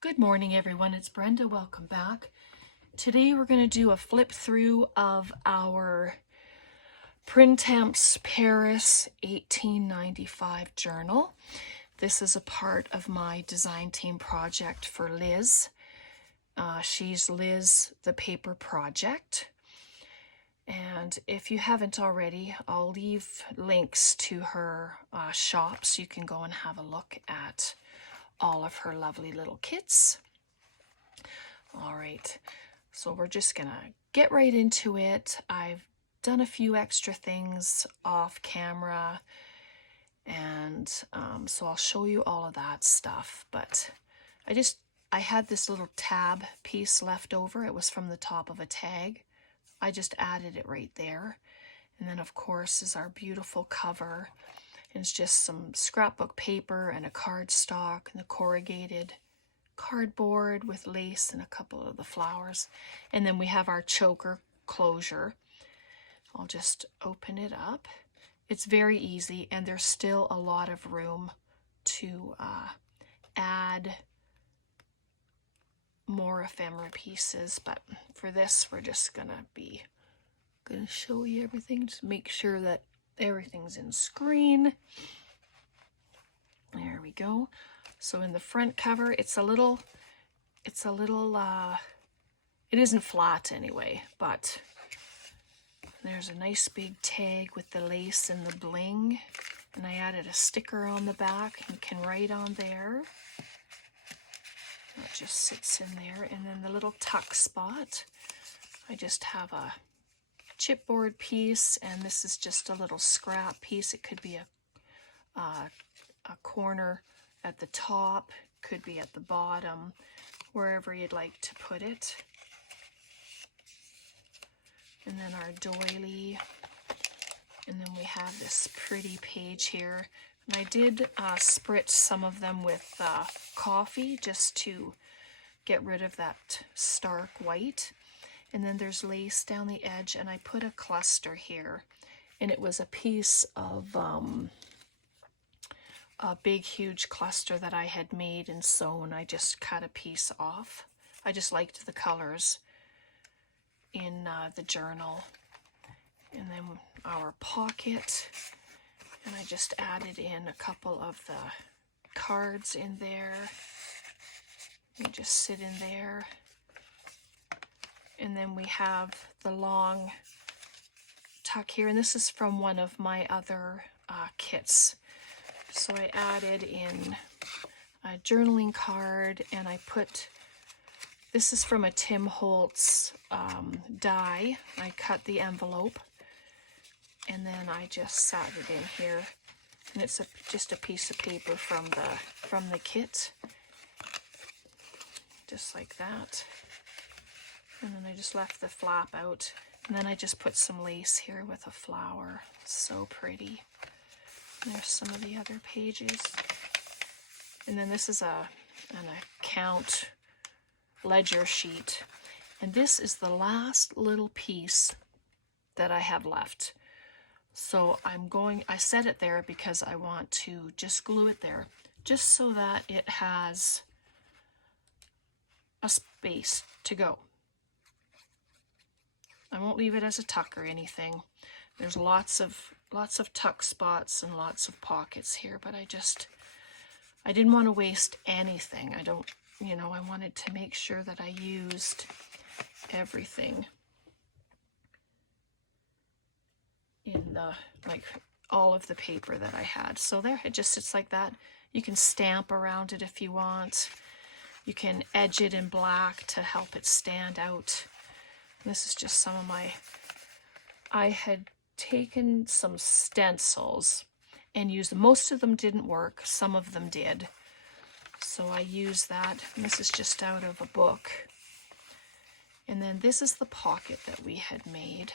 Good morning, everyone. It's Brenda. Welcome back. Today we're going to do a flip through of our Printemps Paris 1895 journal. This is a part of my design team project for Liz. She's Liz, the paper project. And if you haven't already, I'll leave links to her shop so you can go and have a look at all of her lovely little kits. All right, so we're just gonna get right into it. I've done a few extra things off camera, and so I'll show you all of that stuff. But I had this little tab piece left over. It was from the top of a tag. I just added it right there. And then of course is our beautiful cover. And it's just some scrapbook paper and a cardstock and the corrugated cardboard with lace and a couple of the flowers. And then we have our choker closure. I'll just open it up. It's very easy, and there's still a lot of room to add more ephemera pieces, but for this we're just gonna show you everything. Just make sure that everything's in screen. There we go. So in the front cover, it isn't flat anyway, but there's a nice big tag with the lace and the bling, and I added a sticker on the back. You can write on there. It just sits in there. And then the little tuck spot, I just have a chipboard piece, and this is just a little scrap piece. It could be a corner at the top, could be at the bottom, wherever you'd like to put it. And then our doily, and then we have this pretty page here. And I did spritz some of them with coffee just to get rid of that stark white. And then there's lace down the edge, and I put a cluster here, and it was a piece of a big huge cluster that I had made and sewn. I just cut a piece off. I just liked the colors in the journal. And then our pocket, and I just added in a couple of the cards in there. They just sit in there. And then we have the long tuck here, and this is from one of my other kits. So I added in a journaling card, and I put, this is from a Tim Holtz die. I cut the envelope, and then I just sat it in here, and it's just a piece of paper from the kit, just like that. And then I just left the flap out, and then I just put some lace here with a flower. So pretty. And there's some of the other pages. And then this is an account ledger sheet. And this is the last little piece that I have left. So I set it there because I want to just glue it there, just so that it has a space to go. I won't leave it as a tuck or anything. There's lots of tuck spots and lots of pockets here, but I didn't want to waste anything. I wanted to make sure that I used everything in all of the paper that I had. So there, it just sits like that. You can stamp around it if you want. You can edge it in black to help it stand out. This is just some of I had taken some stencils and used them. Most of them didn't work, some of them did. So I used that, and this is just out of a book. And then this is the pocket that we had made.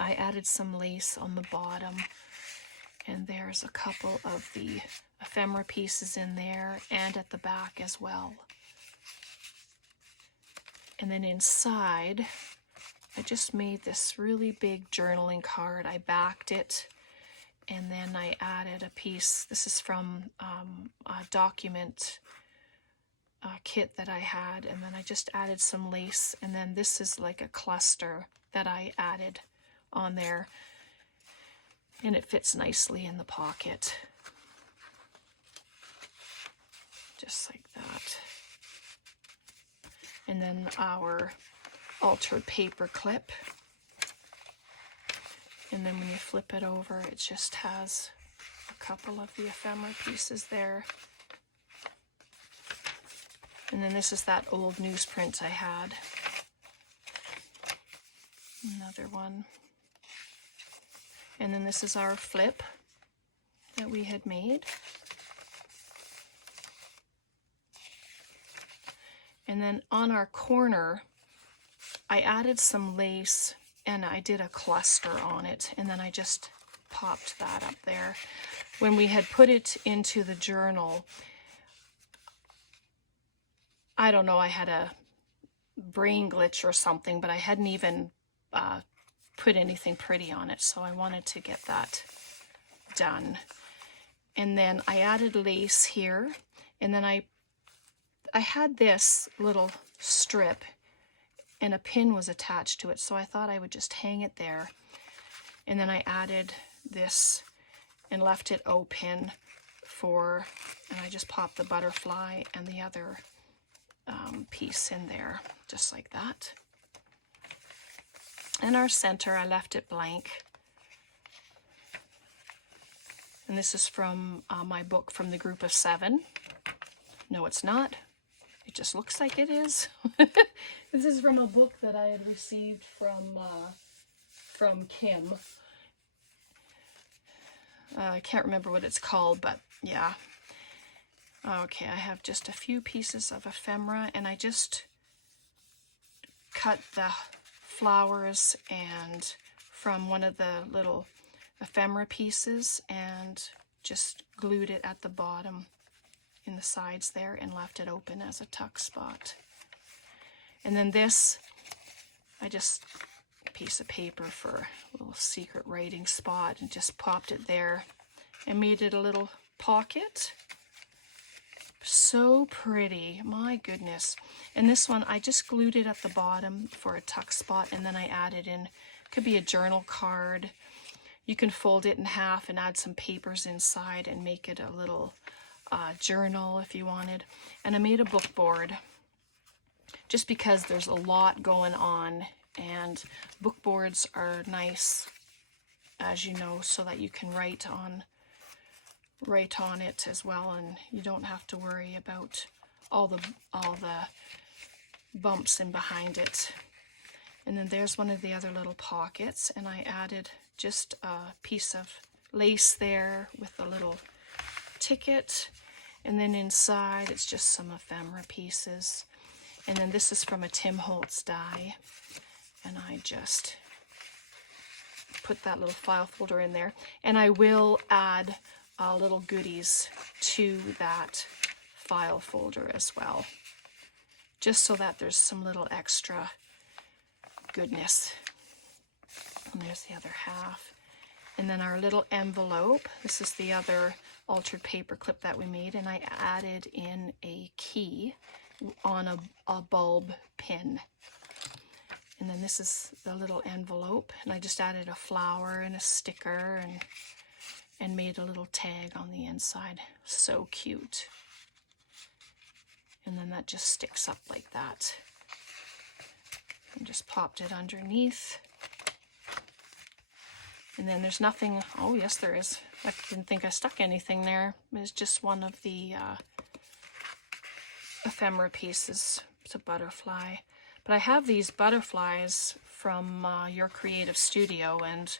I added some lace on the bottom, and there's a couple of the ephemera pieces in there, and at the back as well. And then inside, I just made this really big journaling card. I backed it, and then I added a piece. This is from a document kit that I had, and then I just added some lace, and then this is like a cluster that I added on there, and it fits nicely in the pocket. Just like that. And then our altered paper clip. And then when you flip it over, it just has a couple of the ephemera pieces there. And then this is that old newsprint I had. Another one. And then this is our flip that we had made. And then on our corner, I added some lace and I did a cluster on it, and then I just popped that up there. When we had put it into the journal, I don't know, I had a brain glitch or something, but I hadn't even put anything pretty on it, so I wanted to get that done. And then I added lace here, and then I had this little strip and a pin was attached to it, so I thought I would just hang it there. And then I added this and left it open and I just popped the butterfly and the other piece in there, just like that. And our center, I left it blank. And this is from my book from the group of 7. No, it's not. It just looks like it is. This is from a book that I had received from Kim. I can't remember what it's called, but yeah. Okay, I have just a few pieces of ephemera, and I just cut the flowers and from one of the little ephemera pieces and just glued it at the bottom in the sides there and left it open as a tuck spot. And then this, I just a piece of paper for a little secret writing spot and just popped it there and made it a little pocket. So pretty, my goodness. And this one, I just glued it at the bottom for a tuck spot, and then I added in, could be a journal card. You can fold it in half and add some papers inside and make it a little journal if you wanted. And I made a book board just because there's a lot going on, and book boards are nice, as you know, so that you can write on it as well, and you don't have to worry about all the bumps in behind it. And then there's one of the other little pockets, and I added just a piece of lace there with a little ticket, and then inside it's just some ephemera pieces. And then this is from a Tim Holtz die, and I just put that little file folder in there, and I will add little goodies to that file folder as well, just so that there's some little extra goodness. And there's the other half. And then our little envelope. This is the other altered paper clip that we made, and I added in a key on a bulb pin. And then this is the little envelope, and I just added a flower and a sticker and made a little tag on the inside. So cute. And then that just sticks up like that. And just popped it underneath. And then there's nothing, oh yes there is. I didn't think I stuck anything there. It's just one of the ephemera pieces. It's a butterfly. But I have these butterflies from Your Creative Studio, and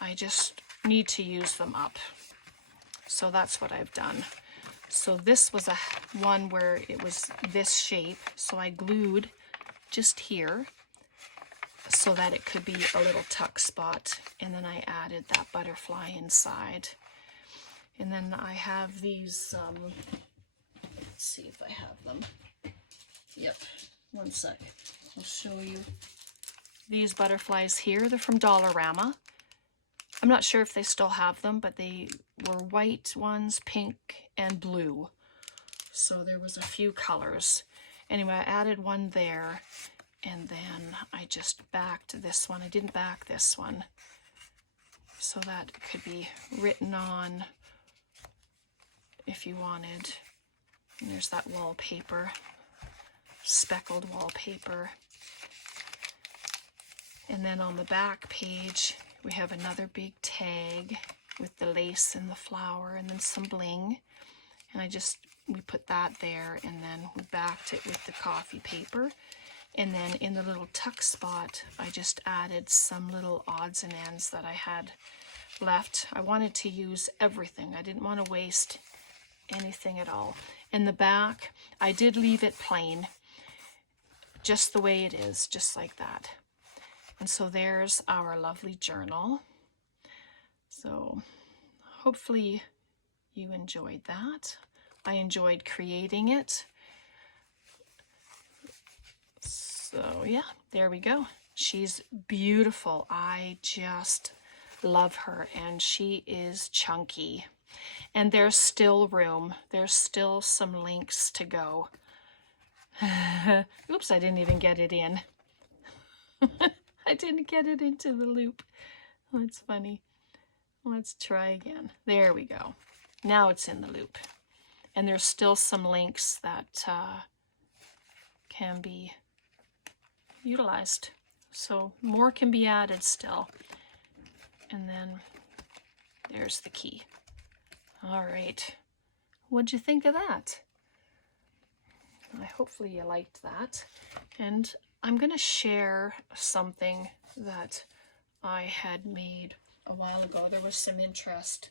I just need to use them up. So that's what I've done. So this was one where it was this shape, so I glued just here so that it could be a little tuck spot, and then I added that butterfly inside. And then I have these, let's see if I have them. Yep, one sec, I'll show you. These butterflies here, they're from Dollarama. I'm not sure if they still have them, but they were white ones, pink, and blue. So there was a few colors. Anyway, I added one there, and then I just backed this one. I didn't back this one, so that could be written on if you wanted. And there's that wallpaper, speckled wallpaper. And then on the back page, we have another big tag with the lace and the flower and then some bling. And we put that there, and then we backed it with the coffee paper. And then in the little tuck spot, I just added some little odds and ends that I had left. I wanted to use everything. I didn't want to waste anything at all. In the back, I did leave it plain, just the way it is, just like that. And so there's our lovely journal. So hopefully you enjoyed that. I enjoyed creating it. So yeah, there we go. She's beautiful. I just love her, and she is chunky. And there's still room. There's still some links to go. Oops, I didn't even get it in. I didn't get it into the loop. That's funny. Let's try again. There we go. Now it's in the loop. And there's still some links that can be utilized. So more can be added still. And then there's the key. All right. What'd you think of that? Hopefully you liked that. And I'm going to share something that I had made a while ago. There was some interest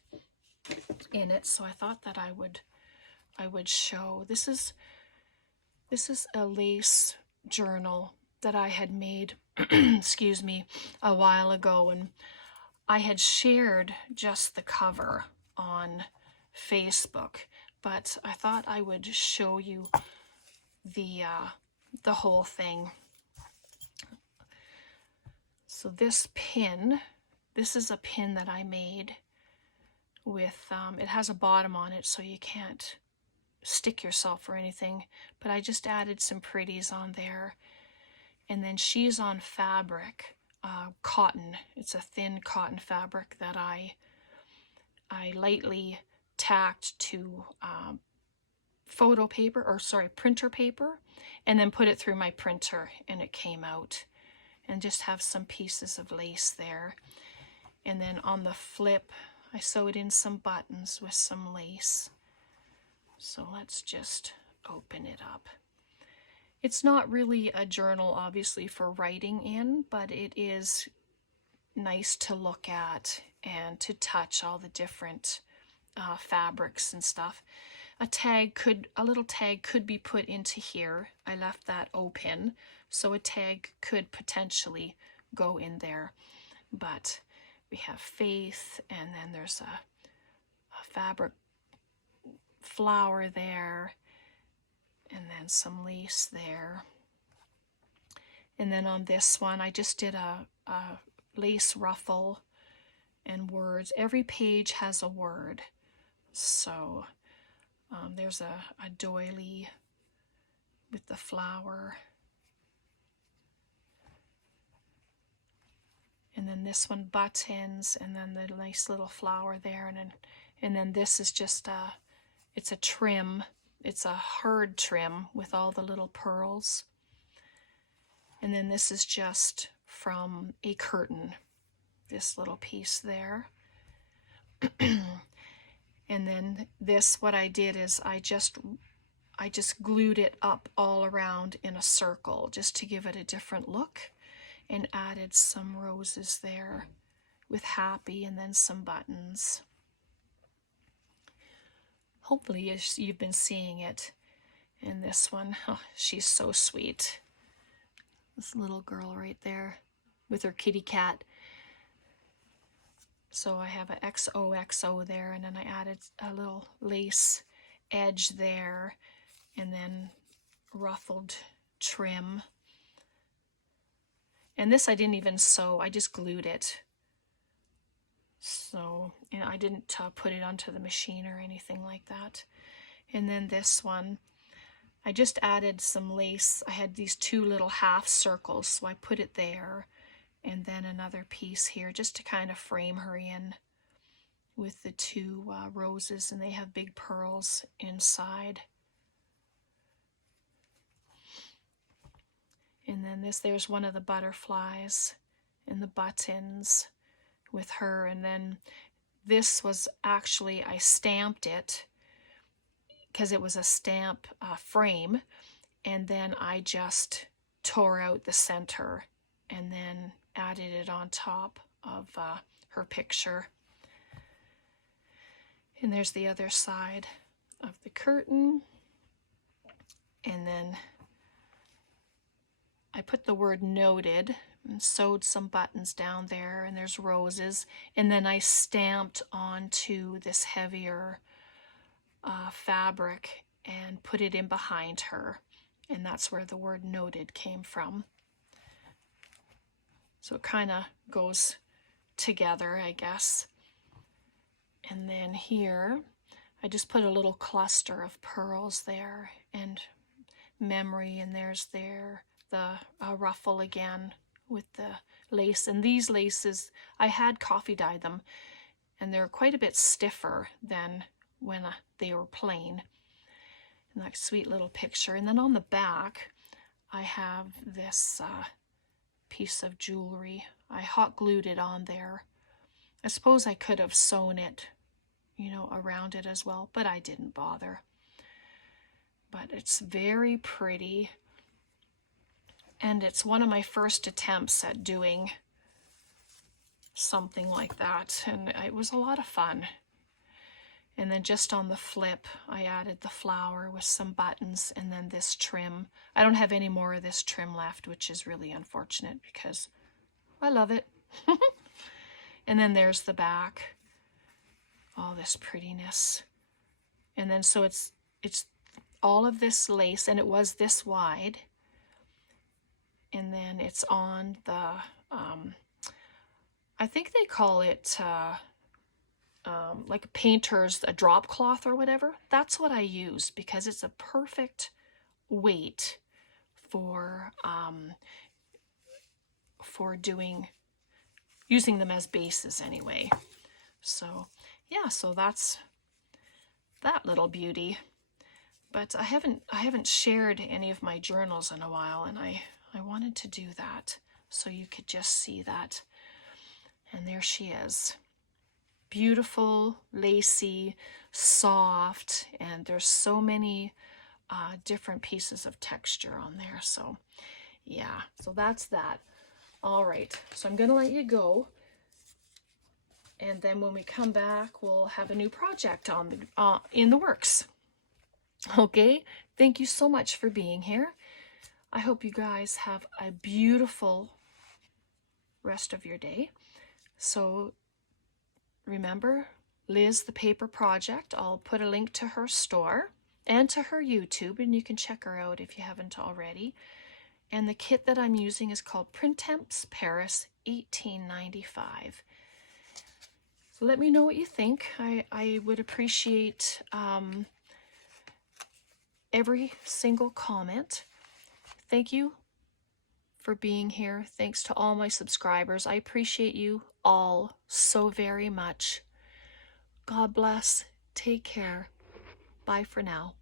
in it, so I thought that I would show. This is a lace journal that I had made excuse me, a while ago, and I had shared just the cover on Facebook, but I thought I would show you the whole thing. So this pin, this is a pin that I made with, it has a bottom on it so you can't stick yourself or anything, but I just added some pretties on there. And then she's on fabric, cotton. It's a thin cotton fabric that I lightly tacked to printer paper, and then put it through my printer, and it came out. And just have some pieces of lace there. And then on the flip, I sewed in some buttons with some lace. So let's just open it up. It's not really a journal, obviously, for writing in, but it is nice to look at and to touch all the different fabrics and stuff. A little tag could be put into here. I left that open, so a tag could potentially go in there. But we have Faith, and then there's a fabric flower there, and then some lace there. And then on this one, I just did a lace ruffle and words. Every page has a word. So there's a doily with the flower. And then this one, buttons, and then the nice little flower there. And then this is just it's a trim. It's a hard trim with all the little pearls. And then this is just from a curtain, this little piece there. And then this, what I did is I just glued it up all around in a circle just to give it a different look, and added some roses there with happy, and then some buttons. Hopefully you've been seeing it. And this one, oh, she's so sweet. This little girl right there with her kitty cat. So I have an XOXO there, and then I added a little lace edge there, and then ruffled trim. And this I didn't even sew, I just glued it. So, and I didn't put it onto the machine or anything like that. And then this one, I just added some lace. I had these two little half circles, so I put it there. And then another piece here just to kind of frame her in with the two roses, and they have big pearls inside. And then there's one of the butterflies and the buttons with her. And then this was actually, I stamped it because it was a stamp frame, and then I just tore out the center and then added it on top of her picture. And there's the other side of the curtain. And then I put the word noted and sewed some buttons down there, and there's roses. And then I stamped onto this heavier fabric and put it in behind her. And that's where the word noted came from. So it kind of goes together, I guess. And then here, I just put a little cluster of pearls there and memory, and there's the ruffle again with the lace. And these laces, I had coffee dyed them, and they're quite a bit stiffer than when they were plain. And that sweet little picture. And then on the back, I have this piece of jewelry. I hot glued it on there. I suppose I could have sewn it, you know, around it as well, but I didn't bother. But it's very pretty. And it's one of my first attempts at doing something like that. And it was a lot of fun. And then just on the flip, I added the flower with some buttons and then this trim. I don't have any more of this trim left, which is really unfortunate because I love it. And then there's the back. All this prettiness. And then so it's all of this lace, and it was this wide. And then it's on the, I think they call it like a drop cloth or whatever. That's what I used because it's a perfect weight for using them as bases anyway. So yeah, so that's that little beauty. But I haven't shared any of my journals in a while, and I wanted to do that so you could just see that. And there she is. Beautiful, lacy, soft, and there's so many different pieces of texture on there. So yeah, so that's that. All right, so I'm gonna let you go. And then when we come back, we'll have a new project on in the works. Okay, thank you so much for being here. I hope you guys have a beautiful rest of your day. So remember, Liz the Paper Project. I'll put a link to her store and to her YouTube, and you can check her out if you haven't already. And the kit that I'm using is called PRINTEMPS PARIS 1895. So let me know what you think. I would appreciate every single comment. Thank you for being here. Thanks to all my subscribers. I appreciate you all so very much. God bless. Take care. Bye for now.